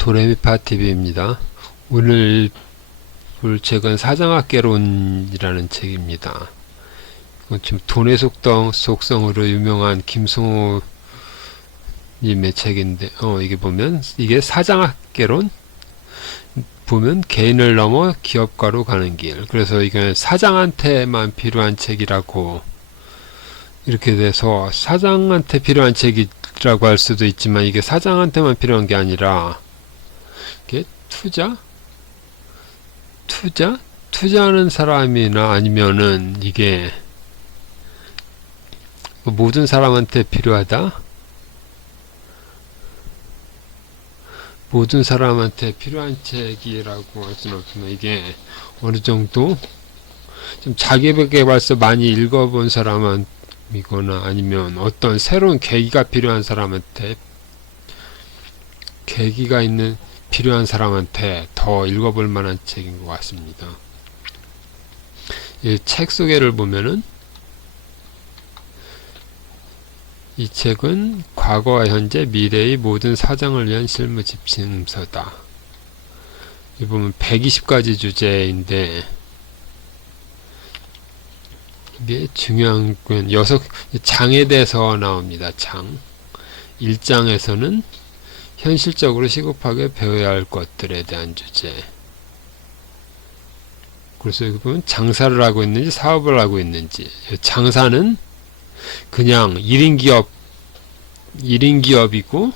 도레미파TV입니다. 오늘 볼 책은 사장학개론이라는 책입니다. 이건 좀 돈의 속성으로 유명한 김승호 님의 책인데, 이게 보면, 이게 사장학개론? 보면 개인을 넘어 기업가로 가는 길. 그래서 이건 사장한테만 필요한 책이라고 이렇게 돼서 사장한테 필요한 책이라고 할 수도 있지만 이게 사장한테만 필요한 게 아니라 이게 투자하는 사람이나 아니면은 이게 모든 사람한테 필요하다. 모든 사람한테 필요한 책이라고 할 수는 없지만 이게 어느 정도 좀 자기개발서 많이 읽어본 사람이거나 아니면 어떤 새로운 계기가 필요한 사람한테 필요한 사람한테 더 읽어볼 만한 책인 것 같습니다. 이 책 소개를 보면은 이 책은 과거와 현재, 미래의 모든 사장을 위한 실무 지침서다. 이 보면 120가지 주제인데 이게 중요한 건 6장에 대해서 나옵니다. 장 1장에서는 현실적으로 시급하게 배워야 할 것들에 대한 주제. 그래서 여기 보면 장사를 하고 있는지 사업을 하고 있는지. 장사는 그냥 1인 기업이고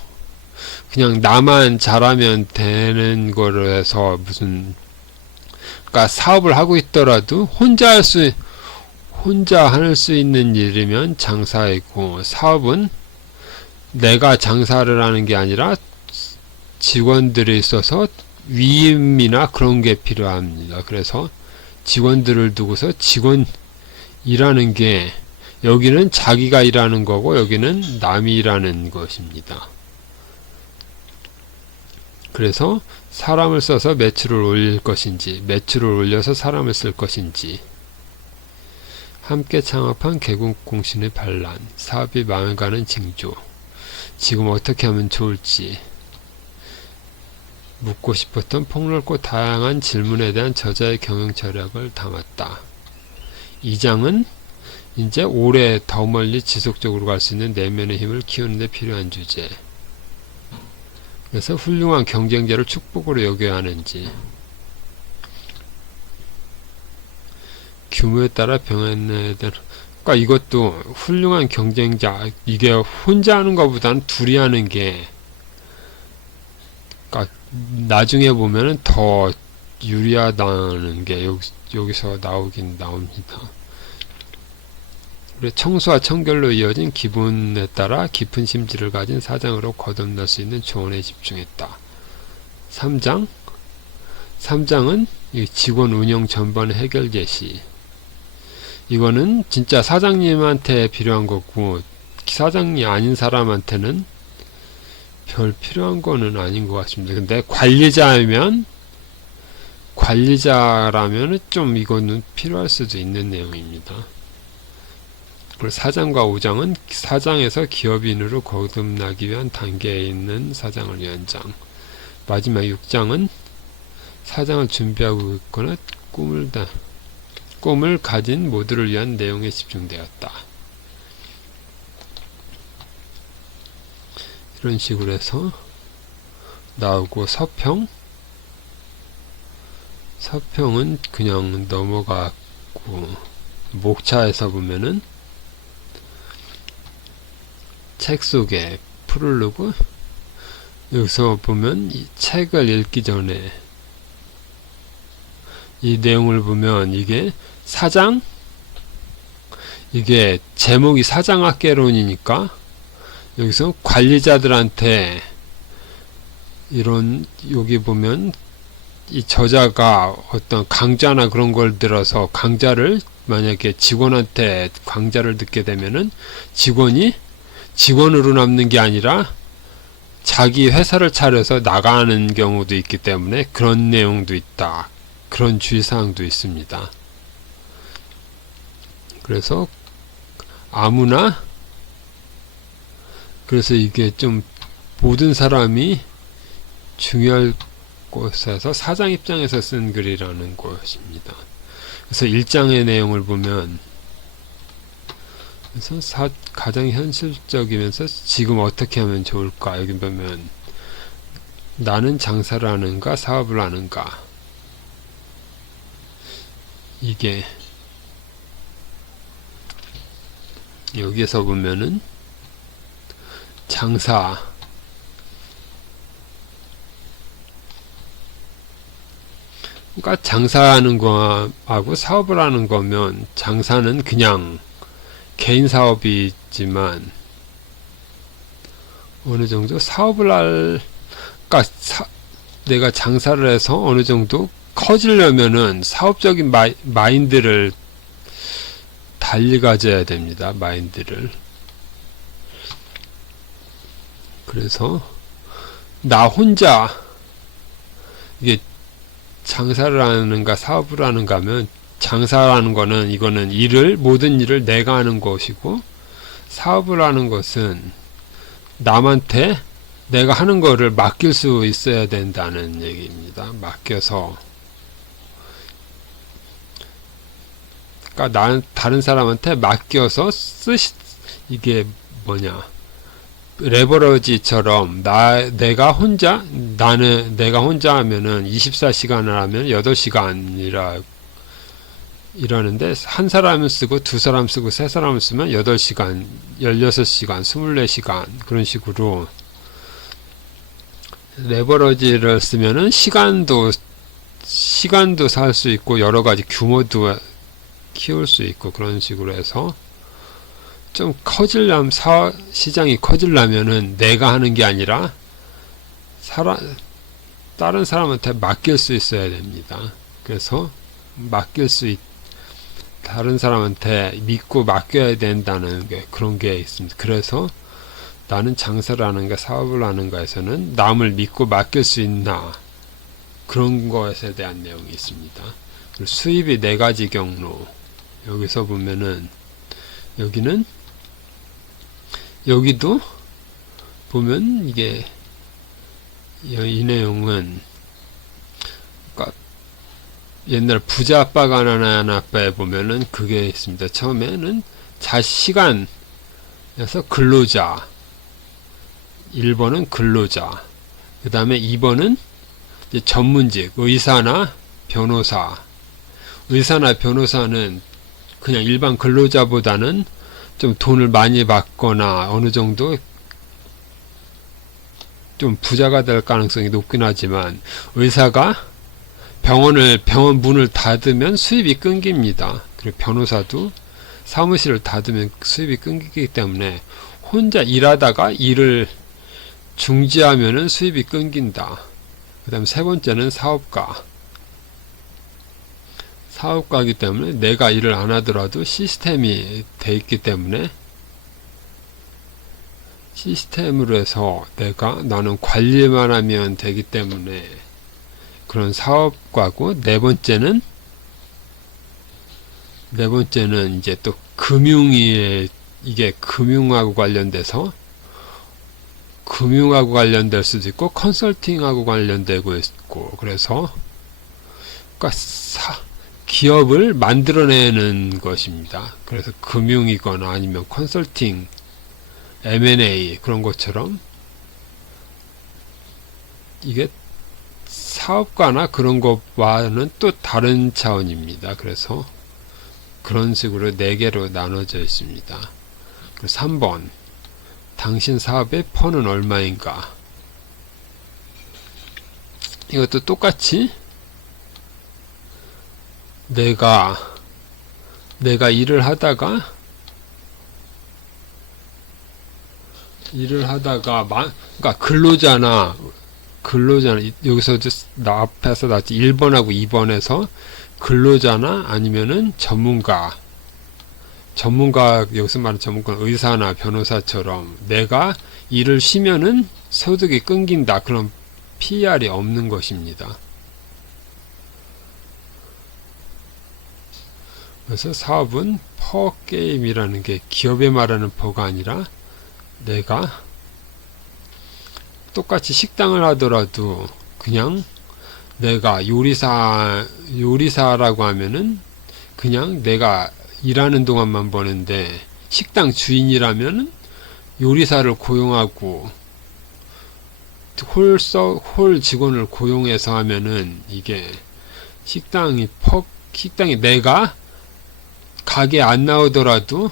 그냥 나만 잘하면 되는 거로 해서 그러니까 사업을 하고 있더라도 혼자 할 수 있는 일이면 장사이고, 사업은 내가 장사를 하는 게 아니라 직원들이 있어서 위임이나 그런 게 필요합니다. 그래서 직원들을 두고서 직원 일하는 게 여기는 자기가 일하는 거고 여기는 남이 일하는 것입니다. 그래서 사람을 써서 매출을 올릴 것인지 매출을 올려서 사람을 쓸 것인지, 함께 창업한 개국공신의 반란, 사업이 망해가는 징조, 지금 어떻게 하면 좋을지, 묻고 싶었던 폭넓고 다양한 질문에 대한 저자의 경영 전략을 담았다. 2장은 이제 오래 더 멀리 지속적으로 갈 수 있는 내면의 힘을 키우는 데 필요한 주제. 그래서 훌륭한 경쟁자를 축복으로 여겨야 하는지, 규모에 따라 병행해야 되는, 그러니까 이것도 훌륭한 경쟁자, 이게 혼자 하는 것보다는 둘이 하는 게, 그러니까 나중에 보면은 더 유리하다는 게 여기서 나오긴 나옵니다. 청소와 청결로 이어진 기본에 따라 깊은 심지를 가진 사장으로 거듭날 수 있는 조언에 집중했다. 3장은 직원 운영 전반의 해결 제시. 이거는 진짜 사장님한테 필요한 거고 사장이 아닌 사람한테는 별 필요한 거는 아닌 것 같습니다. 근데 관리자라면 좀 이거는 필요할 수도 있는 내용입니다. 그리고 4장과 5장은 사장에서 기업인으로 거듭나기 위한 단계에 있는 사장을 위한 장. 마지막 6장은 사장을 준비하고 있거나 꿈을 가진 모두를 위한 내용에 집중되었다. 이런 식으로 해서 나오고, 서평은 그냥 넘어가고, 목차에서 보면은 책 소개, 프롤로그. 여기서 보면 이 책을 읽기 전에 이 내용을 보면 이게 이게 제목이 사장학개론이니까 여기서 관리자들한테 여기 보면 이 저자가 어떤 강좌나 그런 걸 들어서 만약에 직원한테 강좌를 듣게 되면은 직원으로 남는 게 아니라 자기 회사를 차려서 나가는 경우도 있기 때문에 그런 내용도 있다. 그런 주의사항도 있습니다. 그래서 그래서 이게 좀 모든 사람이 중요할 곳에서 사장 입장에서 쓴 글이라는 것입니다. 그래서 1장의 내용을 보면 그래서 가장 현실적이면서 지금 어떻게 하면 좋을까? 여기 보면 나는 장사를 하는가 사업을 하는가, 이게 여기에서 보면은 장사, 그러니까 장사하는 거하고 사업을 하는 거면 장사는 그냥 개인 사업이지만 어느 정도 사업을 그러니까 내가 장사를 해서 어느 정도 커지려면은 사업적인 마인드를 달리 가져야 됩니다. 마인드를. 그래서 나 혼자 이게 장사를 하는가 사업을 하는가 하면, 장사라는 거는 이거는 모든 일을 내가 하는 것이고, 사업을 하는 것은 남한테 내가 하는 거를 맡길 수 있어야 된다는 얘기입니다. 맡겨서, 그러니까 다른 사람한테 맡겨서 이게 뭐냐, 레버러지처럼 내가 혼자 하면은 24시간을 하면 8시간이라 이러는데, 한 사람을 쓰고 두 사람 쓰고 세 사람을 쓰면 8시간, 16시간, 24시간 그런 식으로 레버러지를 쓰면은 시간도 살 수 있고 여러 가지 규모도 키울 수 있고, 그런 식으로 해서 좀 시장이 커지려면은 내가 하는 게 아니라 다른 사람한테 맡길 수 있어야 됩니다. 그래서 다른 사람한테 믿고 맡겨야 된다는 그런 게 있습니다. 그래서 나는 장사를 하는가 사업을 하는가에서는 남을 믿고 맡길 수 있나, 그런 것에 대한 내용이 있습니다. 그리고 수입이 4가지 경로, 여기서 보면은 여기도 보면 이게 이 내용은, 그러니까 옛날 부자 아빠가 가난한 아빠에 보면은 그게 있습니다. 처음에는 시간에서 근로자, 1번은 근로자, 그 다음에 2번은 전문직, 의사나 변호사. 의사나 변호사는 그냥 일반 근로자보다는 좀 돈을 많이 받거나 어느 정도 좀 부자가 될 가능성이 높긴 하지만, 의사가 병원 문을 닫으면 수입이 끊깁니다. 그리고 변호사도 사무실을 닫으면 수입이 끊기기 때문에 혼자 일하다가 일을 중지하면은 수입이 끊긴다. 그 다음 3번째는 사업가이기 때문에 내가 일을 안 하더라도 시스템이 돼 있기 때문에 시스템으로 해서 나는 관리만 하면 되기 때문에 그런 사업가고, 네 번째는 이제 또 이게 금융하고 관련될 수도 있고 컨설팅하고 관련되고 있고, 그래서 그러니까 기업을 만들어내는 것입니다. 그래서 금융이거나 아니면 컨설팅, M&A 그런 것처럼 이게 사업가나 그런 것과는 또 다른 차원입니다. 그래서 그런 식으로 4개로 나눠져 있습니다. 3번, 당신 사업의 펀은 얼마인가? 이것도 똑같이 내가 일을 하다가 그러니까 근로자나 여기서도 앞에서 나왔지 1번하고 2번에서 근로자나 아니면은 전문가, 여기서 말하는 전문가는 의사나 변호사처럼 내가 일을 쉬면은 소득이 끊긴다. 그런 PR이 없는 것입니다. 그래서 사업은 퍼 게임이라는 게 기업에 말하는 퍼가 아니라 내가 똑같이 식당을 하더라도 그냥 내가 요리사라고 하면은 그냥 내가 일하는 동안만 버는데, 식당 주인이라면은 요리사를 고용하고 홀 직원을 고용해서 하면은 이게 식당이 내가 가게 안 나오더라도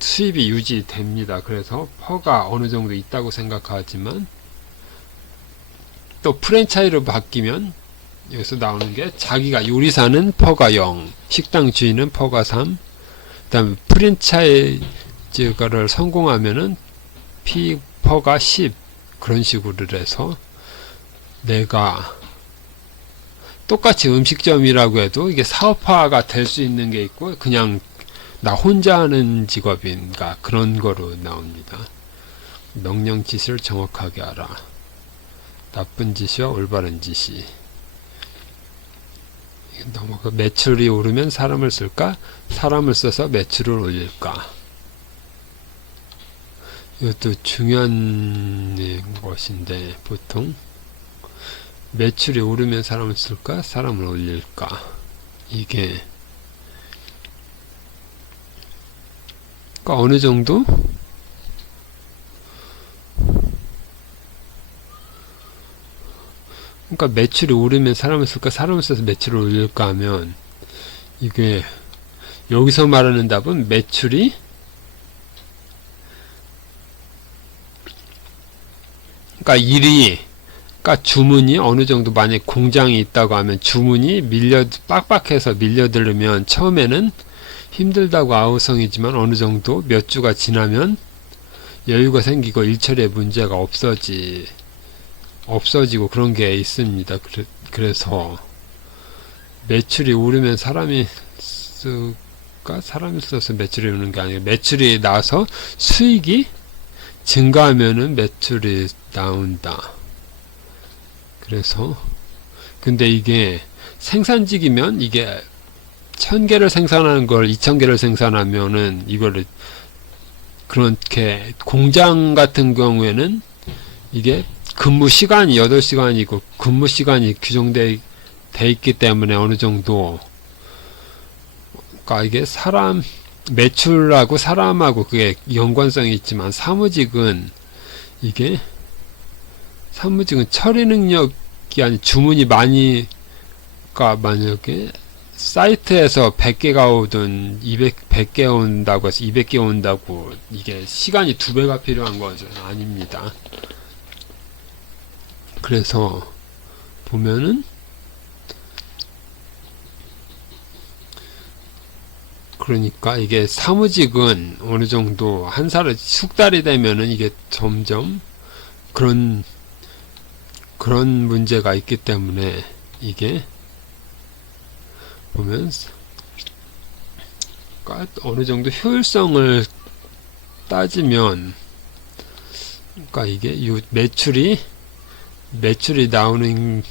수입이 유지됩니다. 그래서 퍼가 어느 정도 있다고 생각하지만, 또 프랜차이즈로 바뀌면 여기서 나오는 게, 자기가 요리사는 퍼가 0, 식당 주인은 퍼가 3, 그 다음에 프랜차이즈를 성공하면은 퍼가 10, 그런 식으로 해서 내가 똑같이 음식점이라고 해도 이게 사업화가 될 수 있는 게 있고, 그냥 나 혼자 하는 직업인가, 그런 거로 나옵니다. 명령 지시를 정확하게 알아. 나쁜 짓이와 올바른 짓이. 매출이 오르면 사람을 쓸까? 사람을 써서 매출을 올릴까? 이것도 중요한 것인데, 보통 매출이 오르면 사람을 쓸까? 사람을 올릴까? 이게 그러니까 어느 정도 그러니까 매출이 오르면 사람을 쓸까? 사람을 써서 매출을 올릴까 하면, 이게 여기서 말하는 답은 매출이 그러니까 주문이 어느 정도, 만약 공장이 있다고 하면 주문이 빡빡해서 밀려들으면 처음에는 힘들다고 아우성이지만 어느 정도 몇 주가 지나면 여유가 생기고 일처리에 문제가 없어지고 그런 게 있습니다. 그래서 매출이 오르면 사람이 써서 매출이 오는 게 아니라, 매출이 나서 수익이 증가하면은 매출이 나온다. 그래서 근데 이게 생산직이면, 이게 1000개를 생산하는 걸 2000개를 생산하면은, 이거를 그렇게, 공장 같은 경우에는 이게 근무 시간이 8시간이고 근무 시간이 규정돼 있기 때문에 어느 정도, 그러니까 이게 매출하고 사람하고 그게 연관성이 있지만, 사무직은 처리 능력이 아니, 주문이 많이, 그러니까 만약에 사이트에서 100개가 오든 100개 온다고 해서 200개 온다고 이게 시간이 2배가 필요한 거죠. 아닙니다. 그래서 보면은, 그러니까 이게 사무직은 어느 정도 숙달이 되면은 이게 점점 그런 문제가 있기 때문에, 이게 보면 어느 정도 효율성을 따지면, 그러니까 이게 매출이 나오는,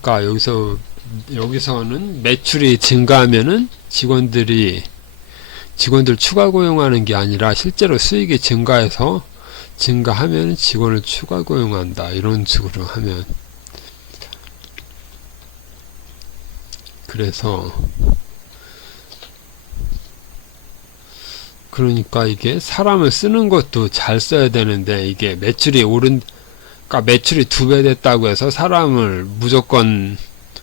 그러니까 여기서는 매출이 증가하면은 직원들 추가 고용하는 게 아니라, 실제로 수익이 증가하면 직원을 추가 고용한다, 이런 식으로 하면. 그래서 그러니까 이게 사람을 쓰는 것도 잘 써야 되는데, 이게 매출이 그러니까 매출이 2배 됐다고 해서 사람을 무조건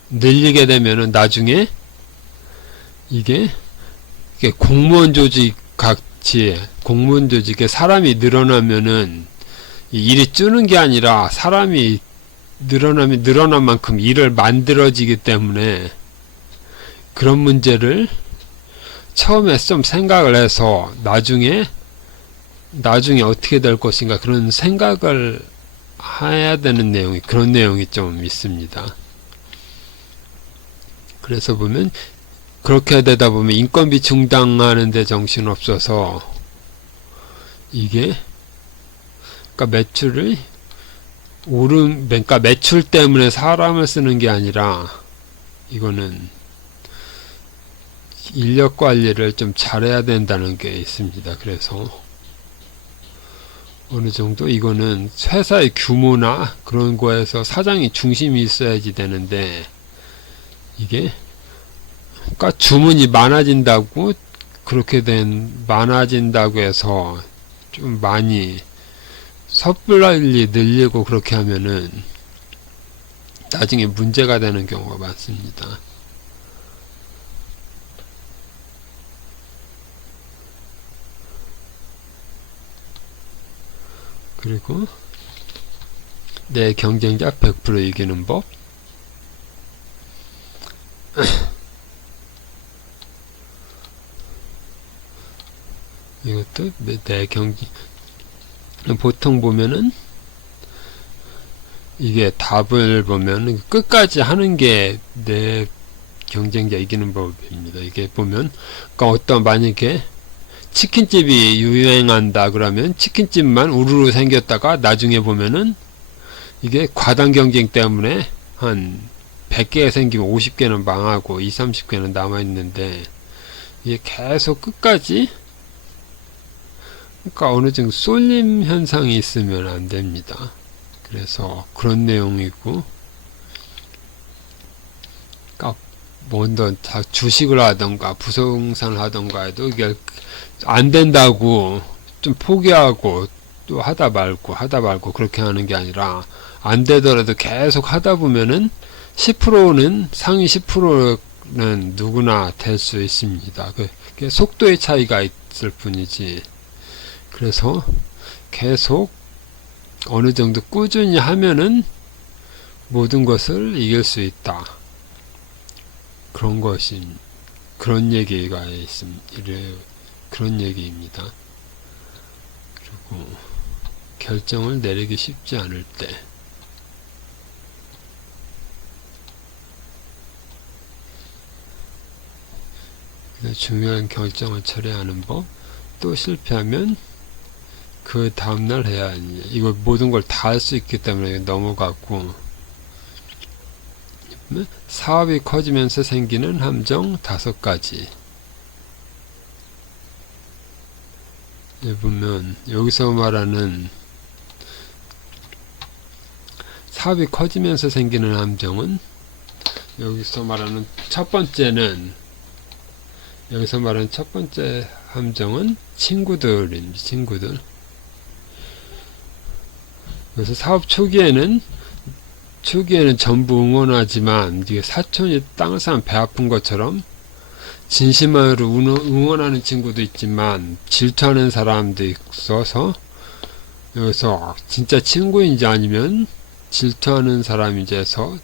늘리게 되면은 나중에 이게 공무원 조직 같이, 공무원 조직에 사람이 늘어나면은 일이 줄는 게 아니라, 사람이 늘어난 만큼 일을 만들어지기 때문에, 그런 문제를 처음에 좀 생각을 해서 나중에 어떻게 될 것인가, 그런 생각을 해야 되는 그런 내용이 좀 있습니다. 그래서 보면, 그렇게 되다 보면 인건비 충당하는데 정신없어서, 이게 그러니까 그러니까 매출 때문에 사람을 쓰는 게 아니라, 이거는 인력 관리를 좀 잘해야 된다는 게 있습니다. 그래서 어느 정도 이거는 회사의 규모나 그런 거에서 사장이 중심이 있어야지 되는데, 이게 그러니까 주문이 많아진다고 많아진다고 해서 좀 많이 섣불리 늘리고 그렇게 하면은 나중에 문제가 되는 경우가 많습니다. 그리고 내 경쟁자 100% 이기는 법. 이것도 내 경쟁, 보통 보면은 이게 답을 보면 끝까지 하는 게 내 경쟁자 이기는 법입니다. 이게 보면, 그러니까 어떤 만약에 치킨집이 유행한다 그러면 치킨집만 우르르 생겼다가 나중에 보면은 이게 과당 경쟁 때문에 한 100개가 생기면 50개는 망하고 20, 30개는 남아있는데, 이게 계속 끝까지, 그러니까 어느 정도 쏠림 현상이 있으면 안 됩니다. 그래서 그런 내용이고, 그러니까 먼저 주식을 하던가 부동산을 하던가 해도 이게 안 된다고 좀 포기하고 또 하다 말고 그렇게 하는 게 아니라, 안 되더라도 계속 하다 보면은 10%는 상위 10%는 누구나 될 수 있습니다. 그게 속도의 차이가 있을 뿐이지. 그래서 계속 어느 정도 꾸준히 하면은 모든 것을 이길 수 있다. 그런 얘기가 있습니다. 그런 얘기입니다. 그리고 결정을 내리기 쉽지 않을 때, 중요한 결정을 처리하는 법, 또 실패하면 그 다음날 해야 하느냐, 이거 모든 걸 다 할 수 있기 때문에 넘어갔고, 사업이 커지면서 생기는 함정 5가지. 보면 여기서 말하는 사업이 커지면서 생기는 함정은, 여기서 말하는 첫 번째 함정은 친구들입니다. 친구들. 그래서 사업 초기에는 전부 응원하지만, 이게 사촌이 땅을 사면 배 아픈 것처럼 진심으로 응원하는 친구도 있지만 질투하는 사람도 있어서, 여기서 진짜 친구인지 아니면 질투하는 사람인지 해서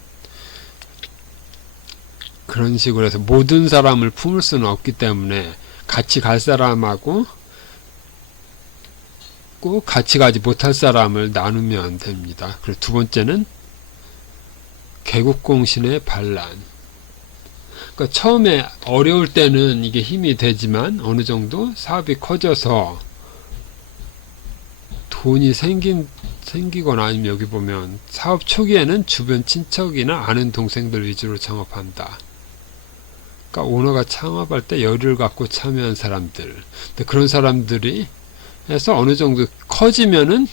그런 식으로 해서 모든 사람을 품을 수는 없기 때문에 같이 갈 사람하고 꼭 같이 가지 못할 사람을 나누면 됩니다. 그리고 두 번째는 개국공신의 반란. 그러니까 처음에 어려울 때는 이게 힘이 되지만 어느 정도 사업이 커져서 돈이 생기거나, 아니면 여기 보면 사업 초기에는 주변 친척이나 아는 동생들 위주로 창업한다. 그러니까 오너가 창업할 때 열의를 갖고 참여한 사람들. 근데 그런 사람들이 해서 어느 정도 커지면은,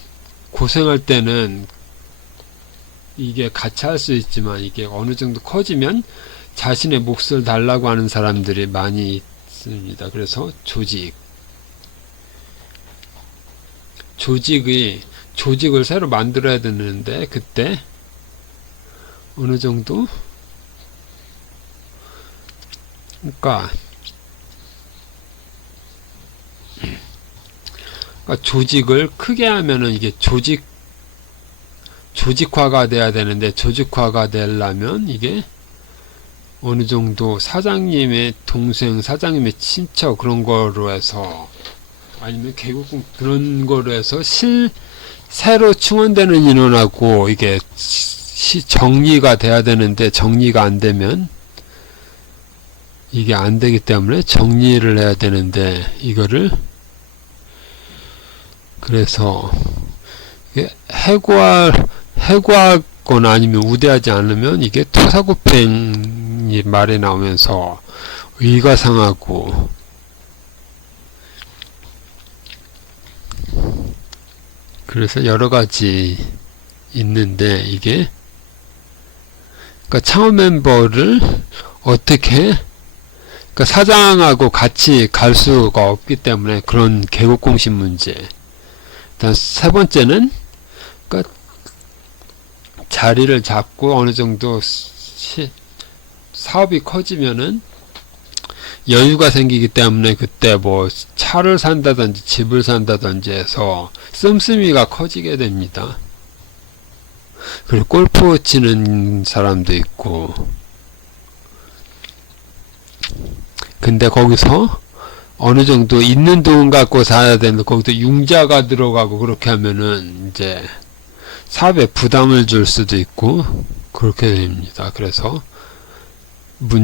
고생할 때는 이게 같이 할 수 있지만, 이게 어느 정도 커지면 자신의 몫을 달라고 하는 사람들이 많이 있습니다. 그래서 조직을 새로 만들어야 되는데, 그때 어느 정도, 그러니까 조직을 크게 하면은 이게 조직화가 돼야 되는데, 조직화가 되려면 이게 어느 정도 사장님의 동생, 사장님의 친척 그런 거로 해서, 아니면 개국공 그런 거로 해서 새로 충원되는 인원하고 이게 정리가 돼야 되는데, 정리가 안 되면 이게 안 되기 때문에 정리를 해야 되는데, 이거를 그래서 이게 해고하거나 아니면 우대하지 않으면 이게 토사구팽이 말에 나오면서 의가 상하고 그래서 여러 가지 있는데 이게 그러니까 창업 멤버를 어떻게 그러니까 사장하고 같이 갈 수가 없기 때문에 그런 계곡공신 문제. 일단 세 번째는 그러니까 자리를 잡고 어느 정도 사업이 커지면은 여유가 생기기 때문에 그때 뭐 차를 산다든지 집을 산다든지 해서 씀씀이가 커지게 됩니다. 그리고 골프 치는 사람도 있고 근데 거기서 어느 정도 있는 돈 갖고 사야 되는데 거기서 융자가 들어가고 그렇게 하면은 이제 사업에 부담을 줄 수도 있고 그렇게 됩니다. 그래서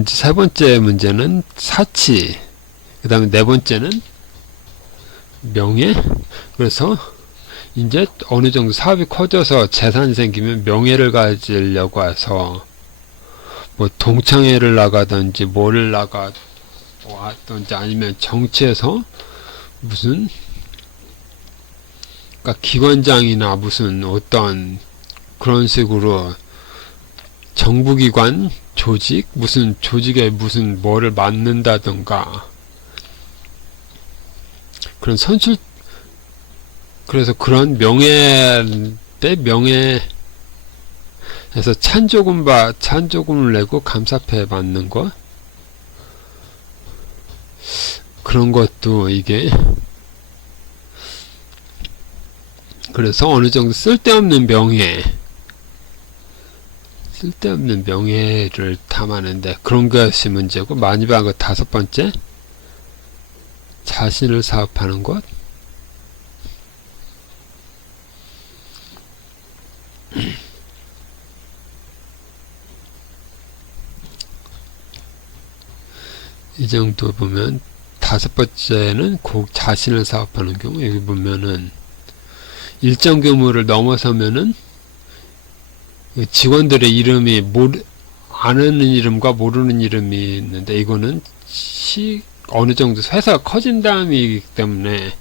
세 번째 문제는 사치, 그 다음에 네 번째는 명예. 그래서 이제 어느 정도 사업이 커져서 재산이 생기면 명예를 가지려고 해서 뭐 동창회를 나가든지 뭐를 나가든지 아니면 정치에서 무슨 그러니까 기관장이나 무슨 어떤 그런 식으로 정부기관 조직 무슨 조직에 무슨 뭐를 맡는다던가 그런 그래서 그런 명예에서 찬조금을 내고 감사패 받는 것 그런 것도 이게 그래서 어느 정도 쓸데없는 명예를 탐하는데 그런 것이 문제고 마지막으로 다섯 번째 자신을 사업하는 것 이 정도 보면 다섯 번째는 자신을 사업하는 경우 여기 보면은 일정 규모를 넘어서면은 직원들의 이름이 아는 이름과 모르는 이름이 있는데 이거는 어느 정도 회사가 커진 다음이기 때문에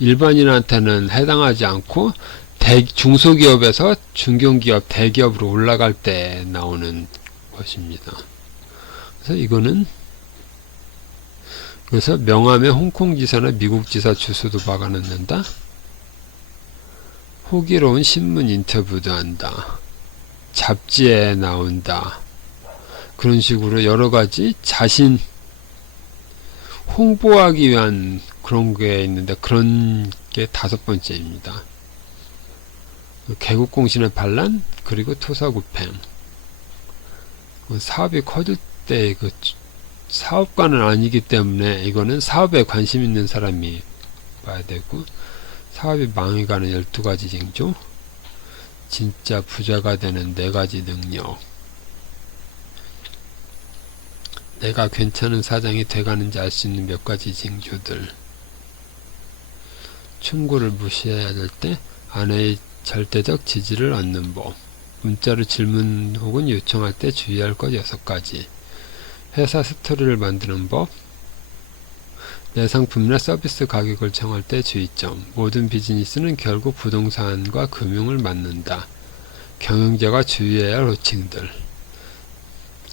일반인한테는 해당하지 않고 중소기업에서 중견기업, 대기업으로 올라갈 때 나오는 것입니다. 그래서 이거는 그래서 명함에 홍콩 지사나 미국 지사 주소도 박아놓는다. 호기로운 신문 인터뷰도 한다. 잡지에 나온다. 그런 식으로 여러 가지 자신 홍보하기 위한 그런 게 있는데 그런 게 다섯 번째입니다. 개국공신의 반란 그리고 토사구팽 사업이 커질 때 그 사업가는 아니기 때문에 이거는 사업에 관심 있는 사람이 봐야 되고 사업이 망해가는 12가지 징조 진짜 부자가 되는 4가지 능력 내가 괜찮은 사장이 돼가는지 알 수 있는 몇 가지 징조들 충고를 무시해야 될 때 아내의 절대적 지지를 얻는 법 문자로 질문 혹은 요청할 때 주의할 것 6가지 회사 스토리를 만드는 법 내 상품이나 서비스 가격을 정할 때 주의점 모든 비즈니스는 결국 부동산과 금융을 맡는다. 경영자가 주의해야 할 호칭들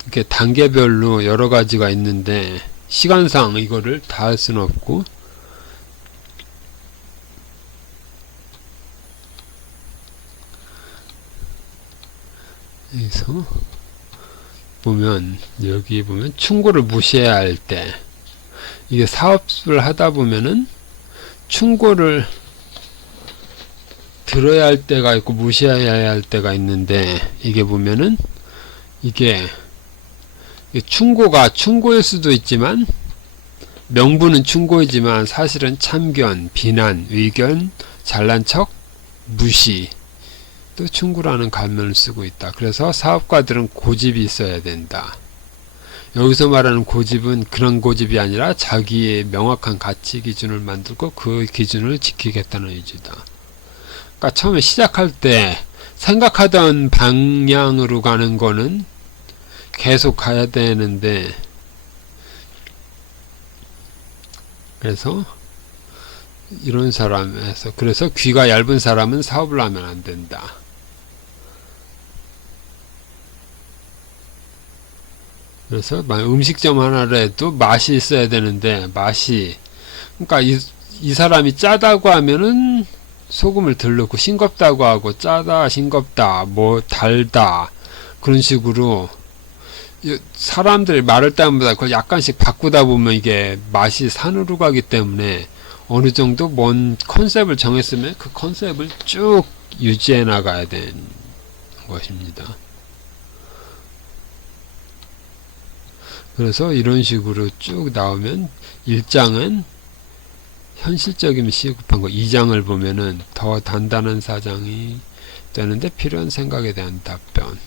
이렇게 단계별로 여러 가지가 있는데 시간상 이거를 다 할 수는 없고 그래서 보면 여기 보면 충고를 무시해야 할 때 이게 사업을 하다 보면은 충고를 들어야 할 때가 있고 무시해야 할 때가 있는데 이게 보면은 이게 충고가 충고일 수도 있지만 명분은 충고이지만 사실은 참견, 비난, 의견, 잘난 척, 무시 또 충고라는 감명을 쓰고 있다. 그래서 사업가들은 고집이 있어야 된다. 여기서 말하는 고집은 그런 고집이 아니라 자기의 명확한 가치 기준을 만들고 그 기준을 지키겠다는 의지다. 그러니까 처음에 시작할 때 생각하던 방향으로 가는 거는 계속 가야 되는데 그래서 이런 사람에서 그래서 귀가 얇은 사람은 사업을 하면 안 된다. 그래서 음식점 하나를 해도 맛이 있어야 되는데 맛이 그러니까 이 사람이 짜다고 하면은 소금을 덜 넣고 싱겁다고 하고 짜다 싱겁다 뭐 달다 그런 식으로 사람들이 말할 때마다 그걸 약간씩 바꾸다 보면 이게 맛이 산으로 가기 때문에 어느 정도 뭔 컨셉을 정했으면 그 컨셉을 쭉 유지해 나가야 되는 것입니다. 그래서 이런 식으로 쭉 나오면 1장은 현실적이면 시급한 거, 2장을 보면은 더 단단한 사장이 되는데 필요한 생각에 대한 답변,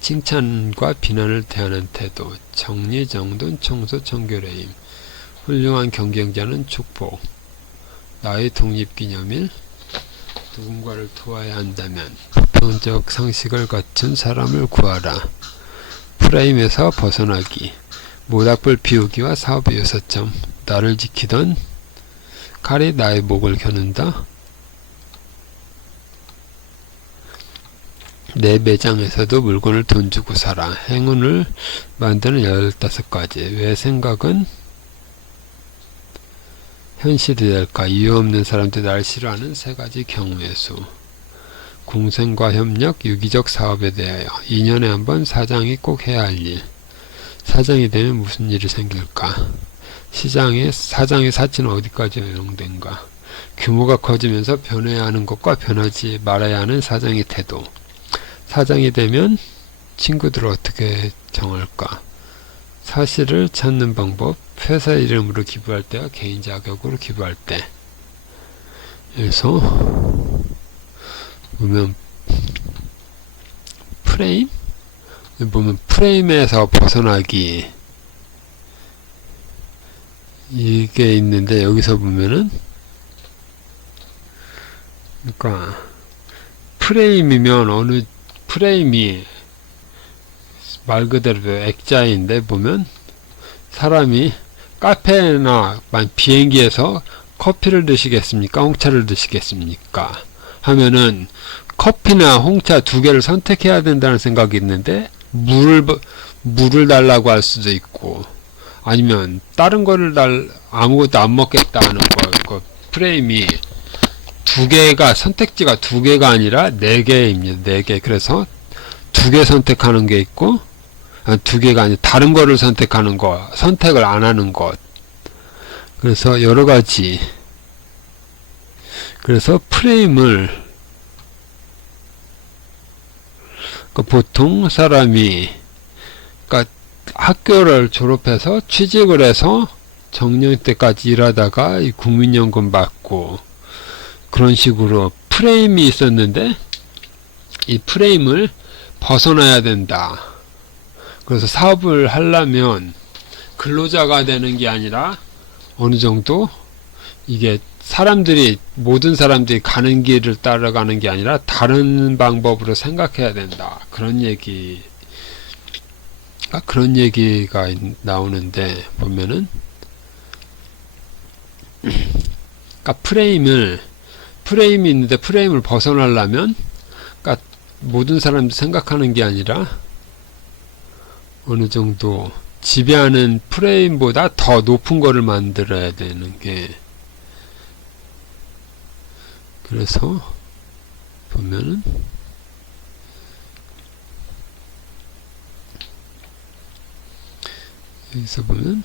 칭찬과 비난을 대하는 태도, 정리정돈, 청소, 청결의 힘, 훌륭한 경쟁자는 축복, 나의 독립기념일, 누군가를 도와야 한다면, 보편적 상식을 갖춘 사람을 구하라, 프레임에서 벗어나기, 모닥불 피우기와 사업의 6점, 나를 지키던 칼이 나의 목을 겨눈다, 내 매장에서도 물건을 돈 주고 사라, 행운을 만드는 15가지, 왜 생각은 현실이 될까, 이유 없는 사람들 날 싫어하는 3가지 경우의 수, 공생과 협력, 유기적 사업에 대하여 2년에 한 번 사장이 꼭 해야 할 일, 사장이 되면 무슨 일이 생길까, 사장의 사치는 어디까지 허용된가, 규모가 커지면서 변해야 하는 것과 변하지 말아야 하는 사장의 태도, 사장이 되면 친구들을 어떻게 정할까, 사실을 찾는 방법, 회사 이름으로 기부할 때와 개인 자격으로 기부할 때. 그래서 보면 프레임에서 벗어나기 이게 있는데, 여기서 보면은 그러니까 프레임이면 프레임이 말 그대로 액자인데, 보면 사람이 카페나 비행기에서 커피를 드시겠습니까? 홍차를 드시겠습니까? 하면은 커피나 홍차 2개를 선택해야 된다는 생각이 있는데, 물을 달라고 할 수도 있고, 아니면 다른 거를 아무것도 안 먹겠다 하는 거, 프레임이 2개가, 선택지가 2개가 아니라 4개입니다. 4개. 그래서 2개 선택하는 게 있고, 2개가 아니라 다른 거를 선택하는 거, 선택을 안 하는 것. 그래서 여러 가지. 그래서 프레임을, 보통 사람이, 학교를 졸업해서 취직을 해서 정년 때까지 일하다가 국민연금 받고, 그런 식으로 프레임이 있었는데, 이 프레임을 벗어나야 된다. 그래서 사업을 하려면 근로자가 되는 게 아니라 어느 정도 이게 모든 사람들이 가는 길을 따라가는 게 아니라 다른 방법으로 생각해야 된다. 그런 얘기가 나오는데, 보면은 프레임이 있는데 프레임을 벗어나려면 모든 사람들이 생각하는 게 아니라 어느 정도 지배하는 프레임보다 더 높은 거를 만들어야 되는 게, 그래서 보면은 여기서 보면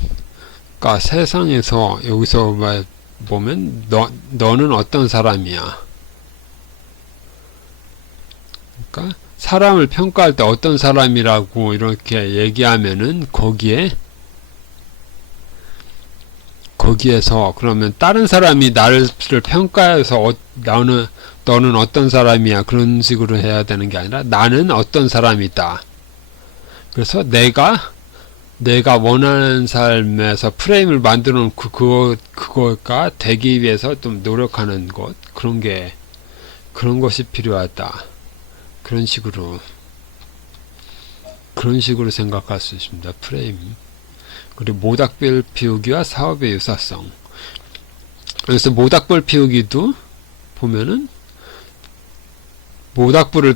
세상에서 여기서 보면 너는 어떤 사람이야, 그러니까 사람을 평가할 때 어떤 사람이라고 이렇게 얘기하면은 거기에서 그러면 다른 사람이 나를 평가해서 너는 어떤 사람이야 그런 식으로 해야 되는 게 아니라 나는 어떤 사람이다. 그래서 내가 원하는 삶에서 프레임을 만들어 놓고 그거가 되기 위해서 좀 노력하는 것, 그런 것이 필요하다. 그런 식으로 생각할 수 있습니다. 프레임. 그리고 모닥불 피우기와 사업의 유사성. 그래서 모닥불 피우기도 보면은 모닥불을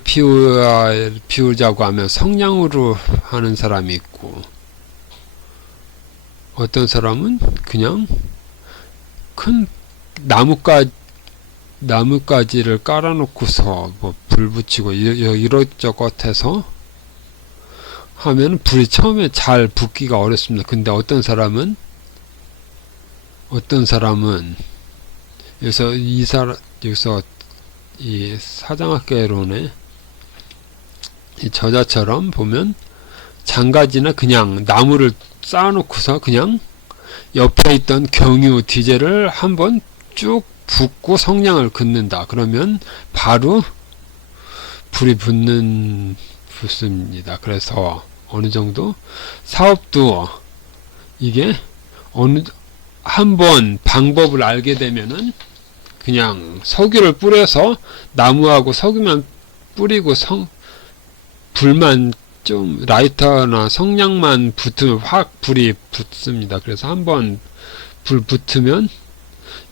피우자고 하면 성냥으로 하는 사람이 있고, 어떤 사람은 그냥 큰 나뭇가지를 깔아놓고서 뭐 불 붙이고 이것저것 해서 하면 불이 처음에 잘 붙기가 어렵습니다. 근데 어떤 사람은 여기서 이 사장학개론의 이 저자처럼 보면 장가지나 그냥 나무를 쌓아놓고서 그냥 옆에 있던 경유 디젤을 한번 쭉 붓고 성냥을 긋는다. 그러면 바로 불이 붙습니다. 그래서 어느 정도 사업도 이게 한번 방법을 알게 되면은 그냥 석유를 뿌려서 나무하고 석유만 뿌리고 불만 좀 라이터나 성냥만 붙으면 확 불이 붙습니다. 그래서 한번 불 붙으면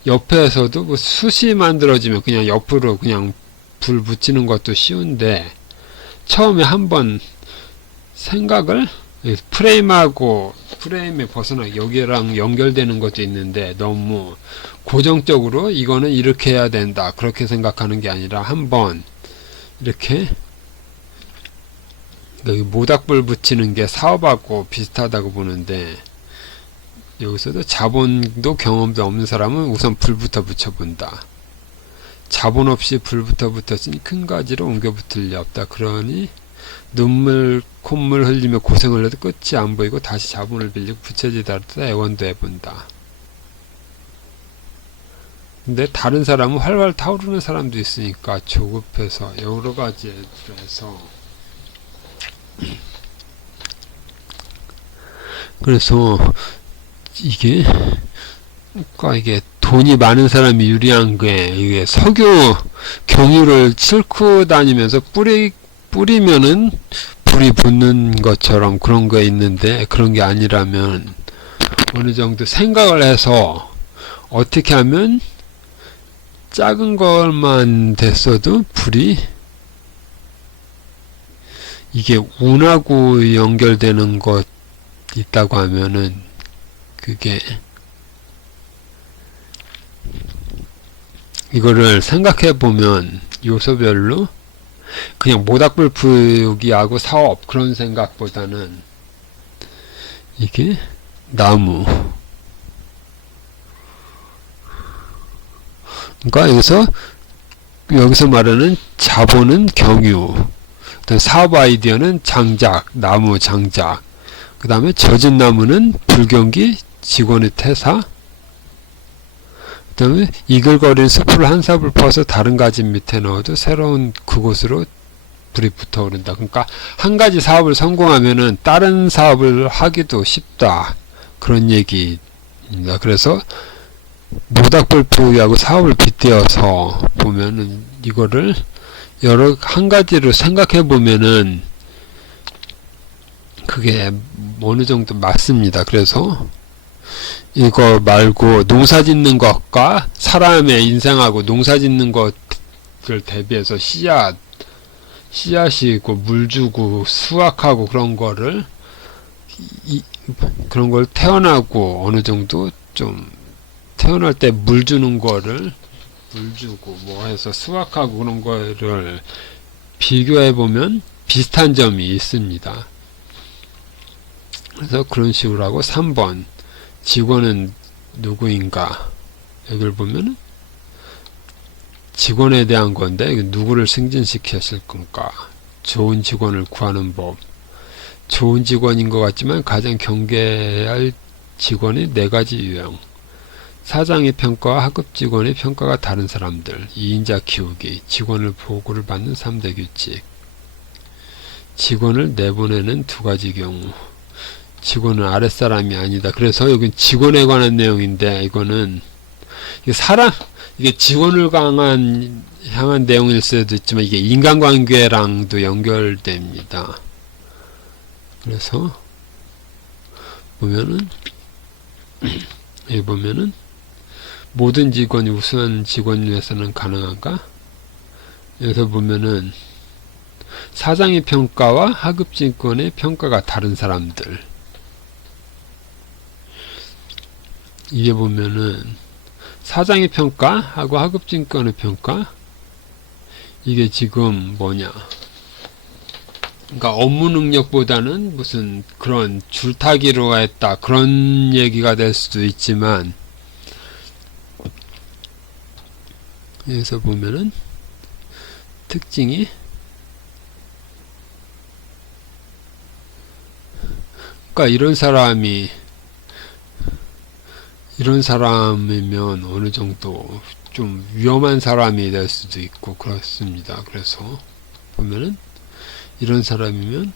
옆에서도 뭐 숯이 만들어지면 그냥 옆으로 그냥 불 붙이는 것도 쉬운데, 처음에 한번 생각을 프레임에 벗어나 여기랑 연결되는 것도 있는데, 너무 고정적으로 이거는 이렇게 해야 된다 그렇게 생각하는 게 아니라 한번 이렇게 여기 모닥불 붙이는 게 사업하고 비슷하다고 보는데, 여기서도 자본도 경험도 없는 사람은 우선 불부터 붙여본다. 자본 없이 불부터 붙었으니 큰 가지로 옮겨 붙을 리 없다. 그러니 눈물 콧물 흘리며 고생을 해도 끝이 안 보이고 다시 자본을 빌리고 부채지다 애원도 해본다. 근데 다른 사람은 활활 타오르는 사람도 있으니까 조급해서 여러 가지에서 그래서 이게 돈이 많은 사람이 유리한 게, 이게 석유 경유를 싣고 다니면서 뿌리면은 불이 붙는 것처럼 그런 거 있는데, 그런 게 아니라면 어느 정도 생각을 해서 어떻게 하면 작은 것만 됐어도 불이 이게 운하고 연결되는 것 있다고 하면은 그게 이거를 생각해 보면 요소별로 그냥 모닥불 피우기하고 사업 그런 생각보다는 이게 나무, 그러니까 여기서 말하는 자본은 경유, 사업 아이디어는 장작, 나무 장작, 그 다음에 젖은 나무는 불경기 직원의 퇴사, 그 다음에 이글거리는 숯불을 한 삽을 퍼서 다른 가지 밑에 넣어도 새로운 그곳으로 불이 붙어오른다. 그러니까 한 가지 사업을 성공하면은 다른 사업을 하기도 쉽다, 그런 얘기입니다. 그래서 모닥불 피우기하고 사업을 빗대어서 보면은 이거를 한 가지로 생각해 보면은 그게 어느 정도 맞습니다. 그래서 이거 말고 농사 짓는 것과 사람의 인생하고 농사 짓는 것을 대비해서 씨앗이고 물 주고 수확하고 그런 걸 태어나고 어느 정도 좀 태어날 때 물 주는 거를 물 주고 뭐 해서 수확하고 그런 거를 비교해 보면 비슷한 점이 있습니다. 그래서 그런 식으로 하고, 3번 직원은 누구인가, 여기를 보면 직원에 대한 건데 누구를 승진시켰을 건가, 좋은 직원을 구하는 법, 좋은 직원인 것 같지만 가장 경계할 직원의 4가지 유형, 사장의 평가와 하급 직원의 평가가 다른 사람들, 2인자 키우기, 직원을 보고를 받는 3대 규칙, 직원을 내보내는 2가지 경우, 직원은 아랫사람이 아니다. 그래서 여기 직원에 관한 내용인데, 이거는 이게 직원을 향한 내용일 수도 있지만 이게 인간관계랑도 연결됩니다. 그래서 보면은 여기 보면은 모든 직원이 우수한 직원에서는 가능한가? 여기서 보면은 사장의 평가와 하급 직원의 평가가 다른 사람들. 이게 보면은 사장의 평가하고 하급 직원의 평가, 이게 지금 뭐냐, 그러니까 업무 능력보다는 무슨 그런 줄타기로 했다 그런 얘기가 될 수도 있지만, 여기서 보면은 특징이 그러니까 이런 사람이면 어느 정도 좀 위험한 사람이 될 수도 있고 그렇습니다. 그래서 보면은 이런 사람이면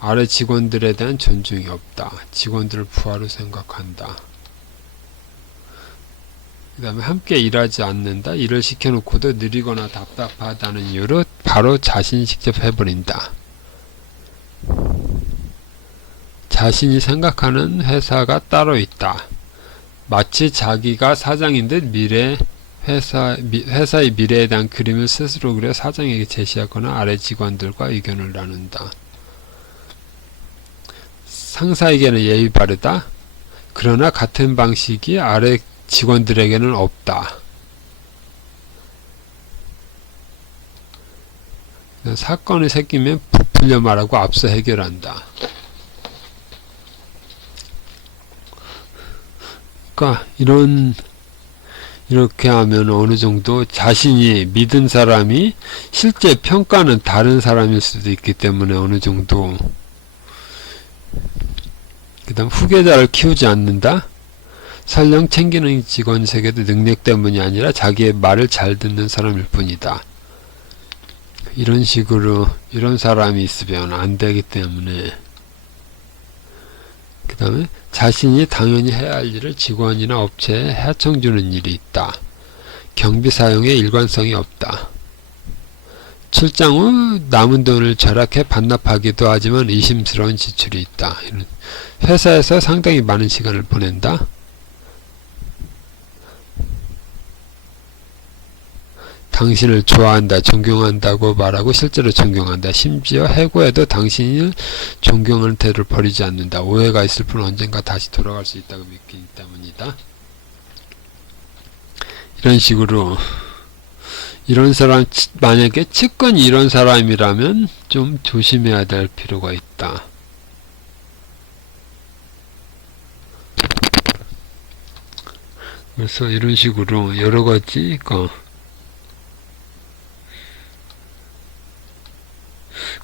아래 직원들에 대한 존중이 없다. 직원들을 부하로 생각한다. 그 다음에 함께 일하지 않는다. 일을 시켜놓고도 느리거나 답답하다는 이유로 바로 자신이 직접 해버린다. 자신이 생각하는 회사가 따로 있다. 마치 자기가 사장인 듯 회사의 미래에 대한 그림을 스스로 그려 사장에게 제시하거나 아래 직원들과 의견을 나눈다. 상사에게는 예의 바르다. 그러나 같은 방식이 아래 직원들에게는 없다. 사건이 생기면 부풀려 말하고 앞서 해결한다. 그러니까 이렇게 하면 어느 정도 자신이 믿은 사람이 실제 평가는 다른 사람일 수도 있기 때문에 어느 정도, 그 다음 후계자를 키우지 않는다. 설령 챙기는 직원에게도 능력 때문이 아니라 자기의 말을 잘 듣는 사람일 뿐이다. 이런 식으로 이런 사람이 있으면 안 되기 때문에, 그 다음에 자신이 당연히 해야 할 일을 직원이나 업체에 하청주는 일이 있다. 경비 사용에 일관성이 없다. 출장 후 남은 돈을 절약해 반납하기도 하지만 의심스러운 지출이 있다. 회사에서 상당히 많은 시간을 보낸다. 당신을 좋아한다, 존경한다고 말하고 실제로 존경한다. 심지어 해고해도 당신을 존경하는 태도를 버리지 않는다. 오해가 있을 뿐 언젠가 다시 돌아갈 수 있다고 믿기 때문이다. 이런 식으로 이런 사람, 만약에 측근이 이런 사람이라면 좀 조심해야 될 필요가 있다. 그래서 이런 식으로 여러 가지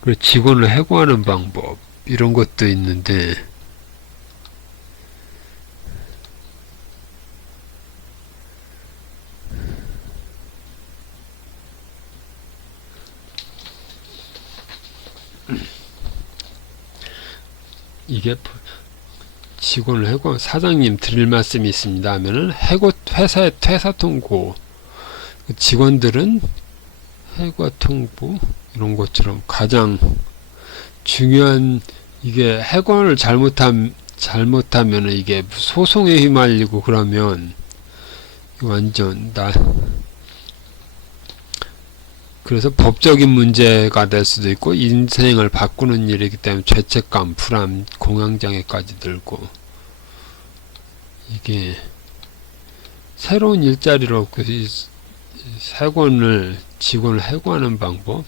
그리고 직원을 해고하는 방법 이런 것도 있는데, 이게 직원을 해고, 사장님 드릴 말씀이 있습니다 하면은 회사의 퇴사 통보, 직원들은 해고 통보 이런 것처럼 가장 중요한, 이게 해고를 잘못하면 이게 소송에 휘말리고 그러면 완전 그래서 법적인 문제가 될 수도 있고 인생을 바꾸는 일이기 때문에 죄책감, 불안, 공황장애까지 들고, 이게 새로운 일자리를 얻고 직원을 해고하는 방법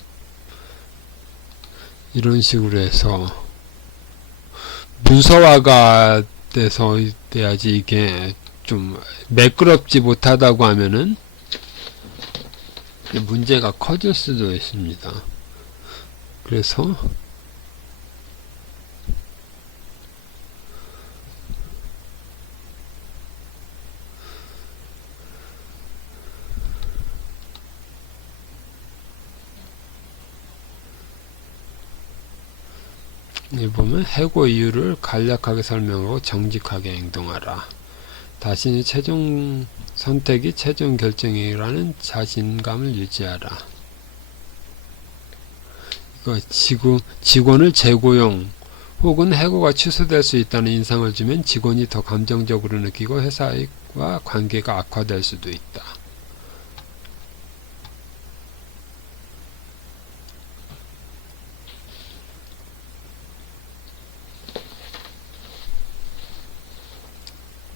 이런 식으로 해서 문서화가 돼야지. 이게 좀 매끄럽지 못하다고 하면은 문제가 커질 수도 있습니다. 그래서 여기 보면 해고 이유를 간략하게 설명하고 정직하게 행동하라. 자신의 최종 선택이 최종 결정이라는 자신감을 유지하라. 이거 직원을 재고용 혹은 해고가 취소될 수 있다는 인상을 주면 직원이 더 감정적으로 느끼고 회사와 관계가 악화될 수도 있다.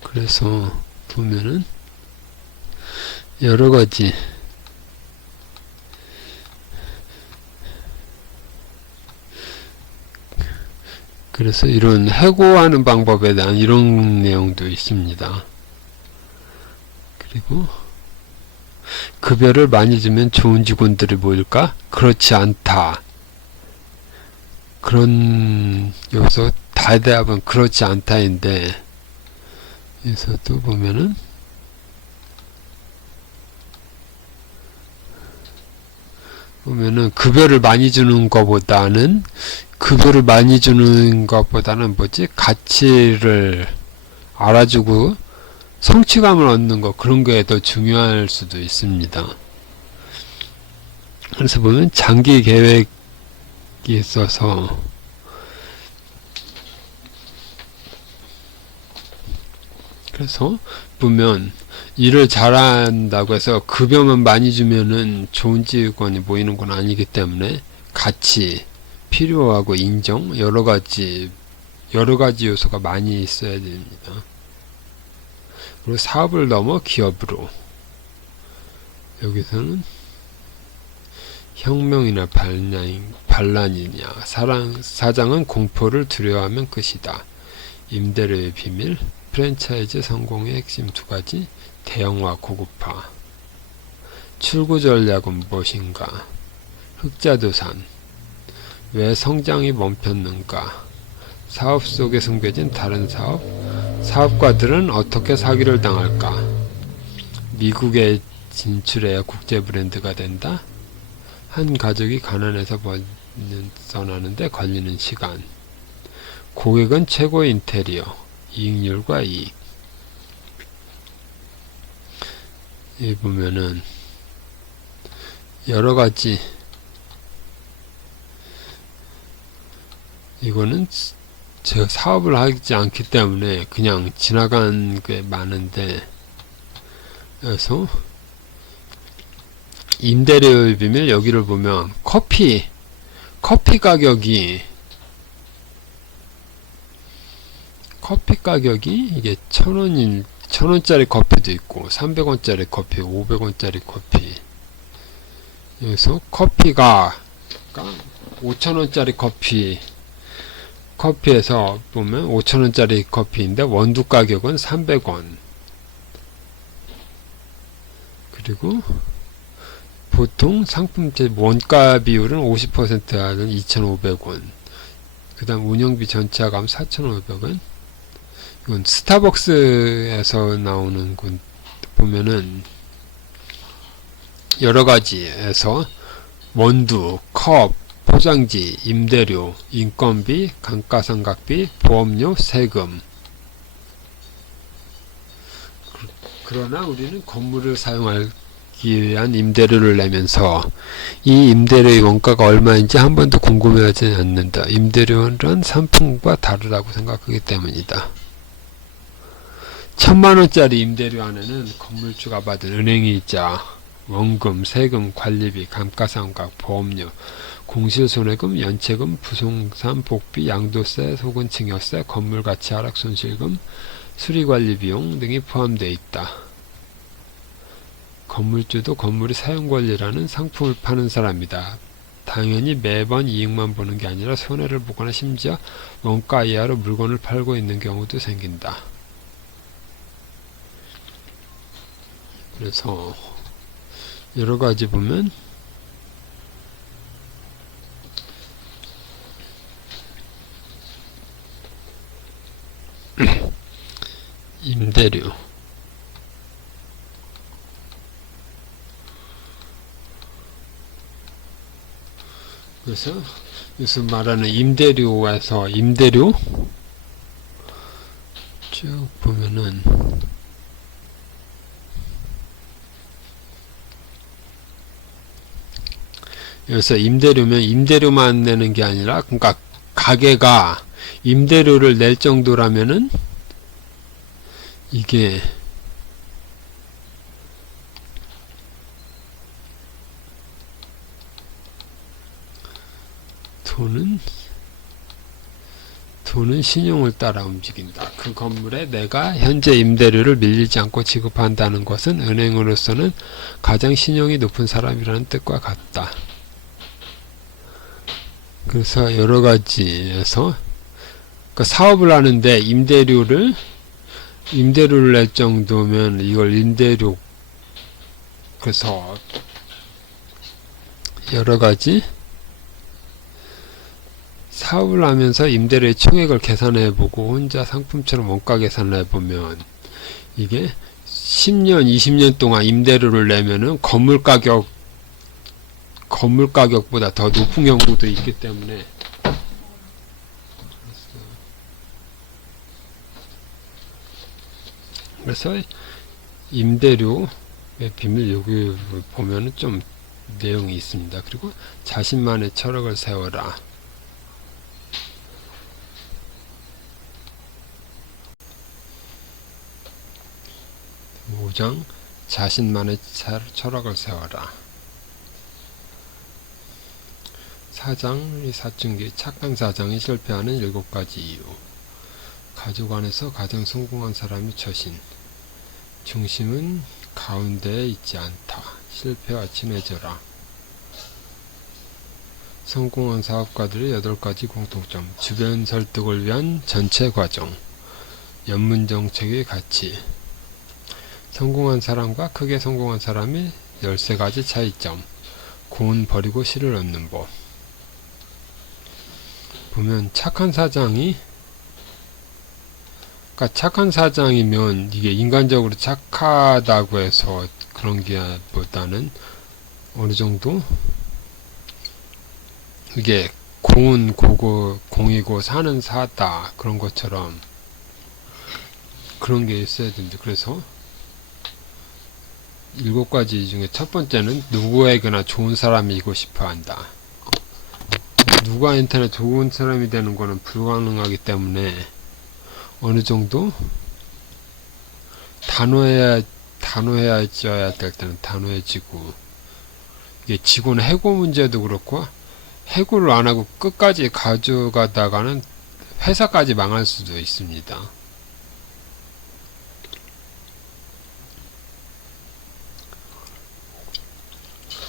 그래서 보면은 여러 가지 그래서 이런 해고하는 방법에 대한 이런 내용도 있습니다. 그리고 급여를 많이 주면 좋은 직원들이 모일까? 그렇지 않다. 그런 요소 다대합은 그렇지 않다인데 여기서도 보면은 급여를 많이 주는 것보다는 뭐지? 가치를 알아주고 성취감을 얻는 것, 그런 게 더 중요할 수도 있습니다. 그래서 보면 장기 계획이 있어서 그래서 보면 일을 잘한다고 해서 급여만 많이 주면은 좋은 직원이 모이는 건 아니기 때문에 가치, 필요하고 인정, 여러 가지 요소가 많이 있어야 됩니다. 그리고 사업을 넘어 기업으로, 여기서는 혁명이나 반란이냐, 사장은 공포를 두려워하면 끝이다. 임대료의 비밀, 프랜차이즈 성공의 핵심 두 가지, 대형화 고급화, 출구 전략은 무엇인가, 흑자도산, 왜 성장이 멈췄는가, 사업 속에 숨겨진 다른 사업, 사업가들은 어떻게 사기를 당할까, 미국에 진출해야 국제 브랜드가 된다, 한 가족이 가난해서 벗어나는데 걸리는 시간, 고객은 최고 인테리어, 이익률과 이익. 여기 보면은 여러 가지, 이거는 제가 사업을 하지 않기 때문에 그냥 지나간 게 많은데, 그래서 임대료의 비밀, 여기를 보면 커피 가격이 이게 1,000원짜리 커피도 있고 300원짜리 커피, 500원짜리 커피. 그래서 커피가 5,000원짜리 커피에서 보면 5,000원짜리 커피인데 원두 가격은 300원. 그리고 보통 상품제 원가 비율은 50% 하는 2,500원. 그 다음 운영비 전체가 하면 4,500원. 이건 스타벅스에서 나오는 건 보면은 여러 가지에서 원두, 컵, 포장지, 임대료, 인건비, 감가상각비, 보험료, 세금. 그러나 우리는 건물을 사용하기 위한 임대료를 내면서 이 임대료의 원가가 얼마인지 한 번도 궁금해하지 않는다. 임대료는 상품과 다르다고 생각하기 때문이다. 1,000만원짜리 임대료 안에는 건물주가 받은 은행이자, 원금, 세금, 관리비, 감가상각, 보험료, 공실손해금, 연체금, 부동산 복비, 양도세 혹은 증여세, 건물가치 하락 손실금, 수리관리비용 등이 포함되어 있다. 건물주도 건물의 사용권리라는 상품을 파는 사람이다. 당연히 매번 이익만 보는 게 아니라 손해를 보거나 심지어 원가 이하로 물건을 팔고 있는 경우도 생긴다. 그래서 여러 가지 보면 임대료, 그래서 여기서 말하는 임대료에서 임대료 쭉 보면은 여기서 임대료면 임대료만 내는 게 아니라, 그러니까 가게가 임대료를 낼 정도라면은 이게 돈은 신용을 따라 움직인다. 그 건물에 내가 현재 임대료를 밀리지 않고 지급한다는 것은 은행으로서는 가장 신용이 높은 사람이라는 뜻과 같다. 그래서 여러 가지에서 그러니까 사업을 하는데 임대료를 낼 정도면 이걸 임대료, 그래서 여러 가지 사업을 하면서 임대료의 총액을 계산해보고 혼자 상품처럼 원가 계산을 해보면 이게 10년, 20년 동안 임대료를 내면은 건물 가격보다 더 높은 경우도 있기 때문에 그래서 임대료의 비밀 여기 보면은 좀 내용이 있습니다. 그리고 자신만의 철학을 세워라. 5장 자신만의 철학을 세워라. 4장 사춘기 착한 사장이 실패하는 7가지 이유. 가족 안에서 가장 성공한 사람이 처신. 중심은 가운데에 있지 않다. 실패와 친해져라. 성공한 사업가들의 8가지 공통점. 주변 설득을 위한 전체 과정. 연문정책의 가치. 성공한 사람과 크게 성공한 사람이 13가지 차이점. 공은 버리고 실을 얻는 법. 보면 착한 사장이, 그러니까 착한 사장이면 이게 인간적으로 착하다고 해서 그런 게 보다는 어느 정도 이게 공은 공이고 사는 사다, 그런 것처럼 그런 게 있어야 되는데, 그래서 7가지 중에 첫 번째는 누구에게나 좋은 사람이고 싶어 한다. 누구한테나 좋은 사람이 되는 거는 불가능하기 때문에 어느 정도 단호해져야 될 때는 단호해지고, 이게 직원 해고 문제도 그렇고 해고를 안 하고 끝까지 가져가다가는 회사까지 망할 수도 있습니다.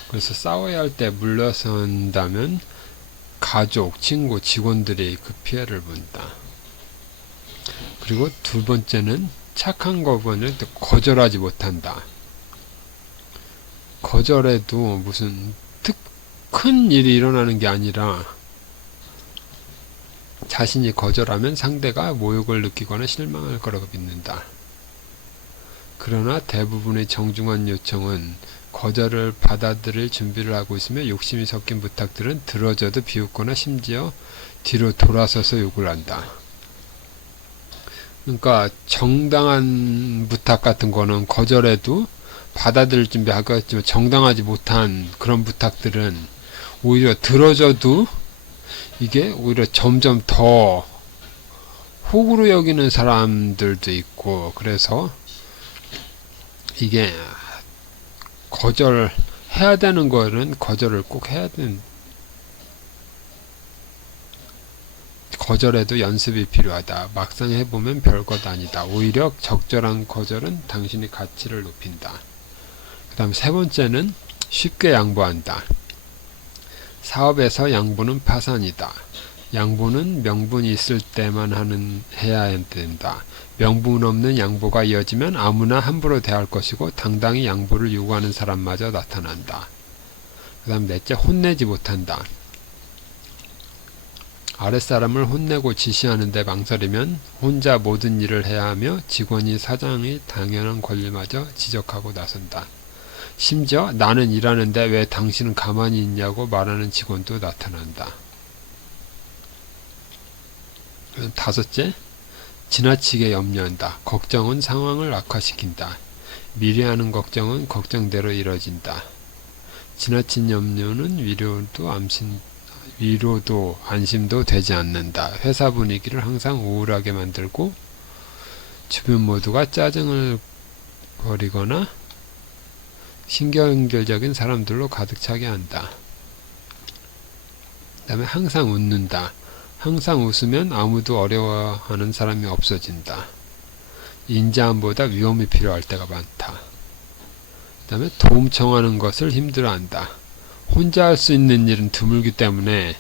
그래서 싸워야 할 때 물러선다면 가족, 친구, 직원들이 그 피해를 본다. 그리고 2번째는 착한 거부를 거절하지 못한다. 거절해도 무슨 큰 일이 일어나는 게 아니라 자신이 거절하면 상대가 모욕을 느끼거나 실망할 거라고 믿는다. 그러나 대부분의 정중한 요청은 거절을 받아들일 준비를 하고 있으며 욕심이 섞인 부탁들은 들어줘도 비웃거나 심지어 뒤로 돌아서서 욕을 한다. 그러니까 정당한 부탁 같은 거는 거절해도 받아들일 준비하고 있지만 정당하지 못한 그런 부탁들은 오히려 들어줘도 이게 오히려 점점 더 호구로 여기는 사람들도 있고, 그래서 이게 거절해야 되는 거는 거절을 꼭 해야 되는, 거절에도 연습이 필요하다. 막상 해보면 별것 아니다. 오히려 적절한 거절은 당신의 가치를 높인다. 그 다음 3번째는 쉽게 양보한다. 사업에서 양보는 파산이다. 양보는 명분이 있을 때만 해야 된다. 명분 없는 양보가 이어지면 아무나 함부로 대할 것이고 당당히 양보를 요구하는 사람마저 나타난다. 그 다음 4째, 혼내지 못한다. 아랫사람을 혼내고 지시하는데 망설이면 혼자 모든 일을 해야 하며 직원이 사장의 당연한 권리마저 지적하고 나선다. 심지어 나는 일하는데 왜 당신은 가만히 있냐고 말하는 직원도 나타난다. 5째, 지나치게 염려한다. 걱정은 상황을 악화시킨다. 미리 하는 걱정은 걱정대로 이뤄진다. 지나친 염려는 위로도 안심도 되지 않는다. 회사 분위기를 항상 우울하게 만들고 주변 모두가 짜증을 버리거나 신경결적인 사람들로 가득 차게 한다. 그 다음에 항상 웃는다. 항상 웃으면 아무도 어려워하는 사람이 없어진다. 인자함보다 위험이 필요할 때가 많다. 그 다음에 도움 청하는 것을 힘들어한다. 혼자 할 수 있는 일은 드물기 때문에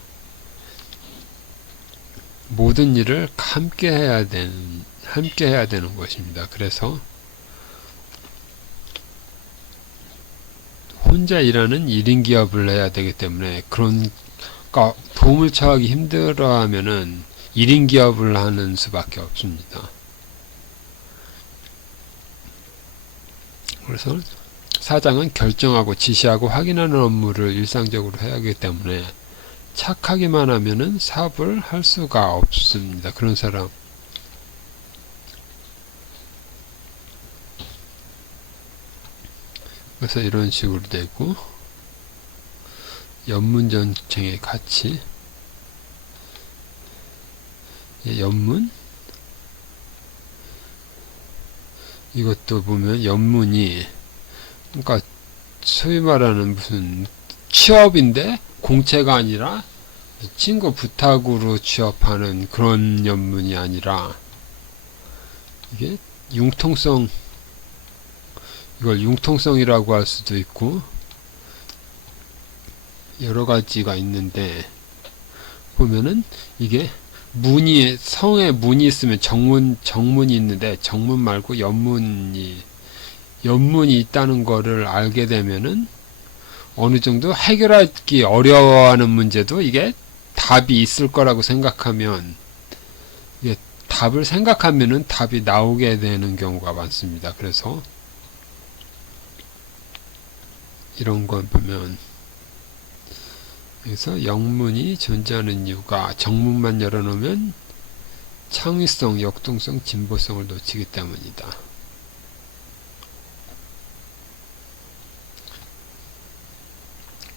모든 일을 함께 해야 되는 것입니다. 그래서 혼자 일하는 1인 기업을 해야 되기 때문에 그러니까 도움을 청하기 힘들어하면은 1인 기업을 하는 수밖에 없습니다. 그래서 사장은 결정하고 지시하고 확인하는 업무를 일상적으로 해야 하기 때문에 착하기만 하면은 사업을 할 수가 없습니다. 그런 사람. 그래서 이런 식으로 되고, 연문전쟁의 가치. 연문? 이것도 보면 연문이, 그러니까 소위 말하는 무슨 취업인데 공채가 아니라 친구 부탁으로 취업하는 그런 연문이 아니라 이게 융통성, 이걸 융통성이라고 할 수도 있고 여러 가지가 있는데, 보면은 이게 문이, 성에 문이 있으면 정문이 있는데 정문 말고 연문이 있다는 거를 알게 되면은 어느 정도 해결하기 어려워하는 문제도 이게 답이 있을 거라고 생각하면, 이게 답을 생각하면은 답이 나오게 되는 경우가 많습니다. 그래서 이런 걸 보면, 그래서 영문이 존재하는 이유가 정문만 열어놓으면 창의성, 역동성, 진보성을 놓치기 때문이다.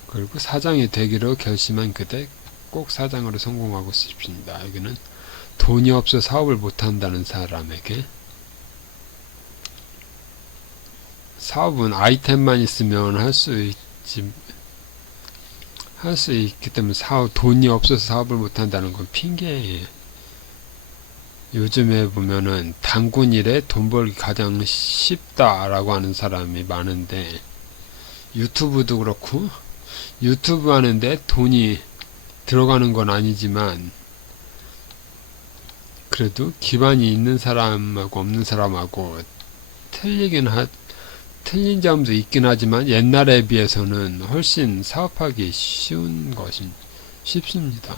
그리고 사장이 되기로 결심한 그대 꼭 사장으로 성공하고 싶습니다. 여기는 돈이 없어 사업을 못한다는 사람에게, 사업은 아이템만 있으면 할 수 있기 때문에 돈이 없어서 사업을 못한다는 건 핑계예요. 요즘에 보면은 단군 일에 돈 벌기 가장 쉽다라고 하는 사람이 많은데, 유튜브도 그렇고 유튜브 하는데 돈이 들어가는 건 아니지만 그래도 기반이 있는 사람하고 없는 사람하고 틀린 점도 있긴 하지만 옛날에 비해서는 훨씬 사업하기 쉽습니다.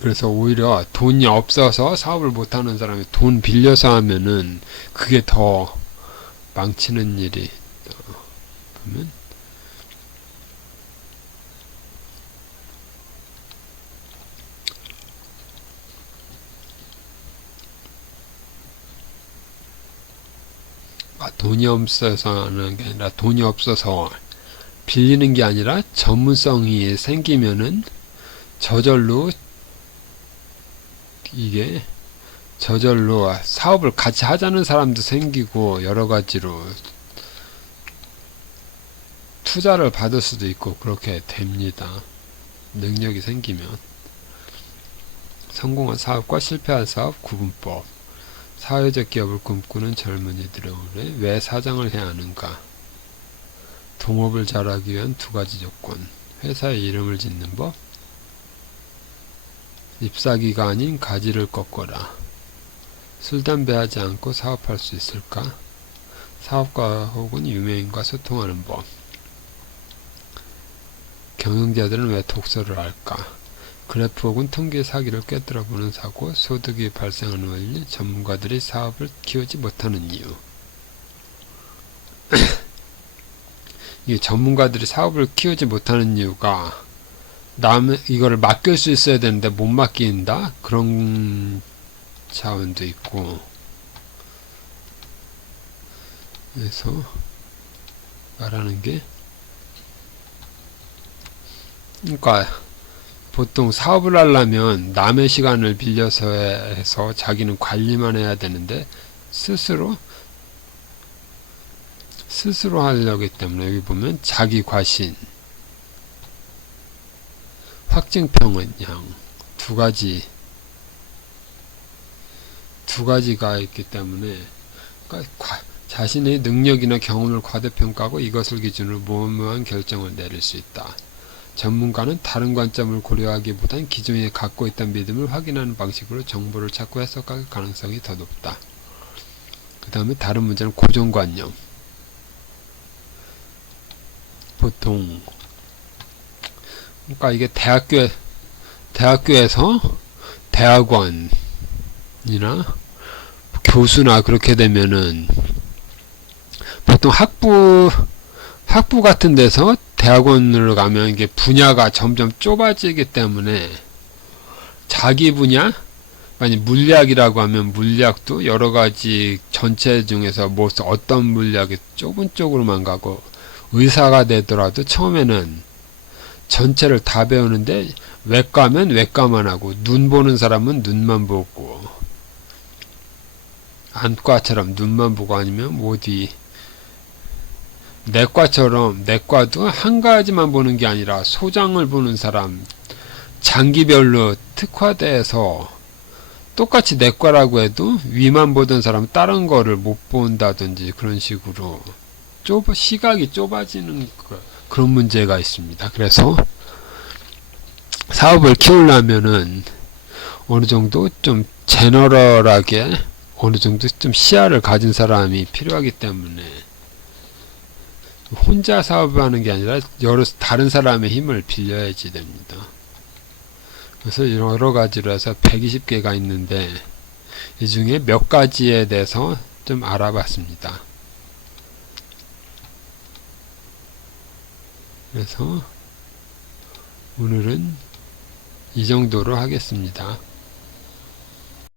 그래서 오히려 돈이 없어서 사업을 못하는 사람이 돈 빌려서 하면은 그게 더 망치는 일이 보면, 돈이 없어서 하는 게 아니라, 돈이 없어서 빌리는 게 아니라 전문성이 생기면은 저절로 사업을 같이 하자는 사람도 생기고 여러 가지로 투자를 받을 수도 있고 그렇게 됩니다. 능력이 생기면. 성공한 사업과 실패한 사업 구분법. 사회적 기업을 꿈꾸는 젊은이들의 왜 사장을 해야 하는가? 동업을 잘하기 위한 2가지 조건. 회사의 이름을 짓는 법. 잎사귀가 아닌 가지를 꺾어라. 술, 담배 하지 않고 사업할 수 있을까? 사업가 혹은 유명인과 소통하는 법. 경영자들은 왜 독서를 할까? 그래프 혹은 통계 사기를 꿰뚫어보는 사고. 소득이 발생하는 원리. 전문가들이 사업을 키우지 못하는 이유. 이 전문가들이 사업을 키우지 못하는 이유가, 이거를 맡길 수 있어야 되는데 못 맡긴다? 그런 차원도 있고, 그래서 말하는 게, 그러니까 보통 사업을 하려면 남의 시간을 빌려서 해서 자기는 관리만 해야 되는데 스스로 하려기 때문에 여기 보면 자기 과신, 확증평은 두 가지가 있기 때문에, 그러니까 자신의 능력이나 경험을 과대평가하고 이것을 기준으로 무모한 결정을 내릴 수 있다. 전문가는 다른 관점을 고려하기보단 기존에 갖고 있던 믿음을 확인하는 방식으로 정보를 찾고 해석할 가능성이 더 높다. 그 다음에 다른 문제는 고정관념. 보통 그러니까 이게 대학교에서 대학원이나 교수나 그렇게 되면은 보통 학부 같은 데서 대학원으로 가면 이게 분야가 점점 좁아지기 때문에 자기 분야, 만약 물리학이라고 하면 물리학도 여러 가지 전체 중에서 어떤 물리학이 좁은 쪽으로만 가고, 의사가 되더라도 처음에는 전체를 다 배우는데 외과면 외과만 하고, 눈 보는 사람은 눈만 보고, 안과처럼 눈만 보고 아니면 어디 내과처럼 내과도 한 가지만 보는 게 아니라 소장을 보는 사람, 장기별로 특화돼서 똑같이 내과라고 해도 위만 보던 사람은 다른 거를 못 본다든지 그런 식으로 시각이 좁아지는 그런 문제가 있습니다. 그래서 사업을 키우려면은 어느 정도 좀 제너럴하게 어느 정도 좀 시야를 가진 사람이 필요하기 때문에 혼자 사업하는 게 아니라 다른 사람의 힘을 빌려야지 됩니다. 그래서 여러 가지로 해서 120개가 있는데 이 중에 몇 가지에 대해서 좀 알아봤습니다. 그래서 오늘은 이 정도로 하겠습니다.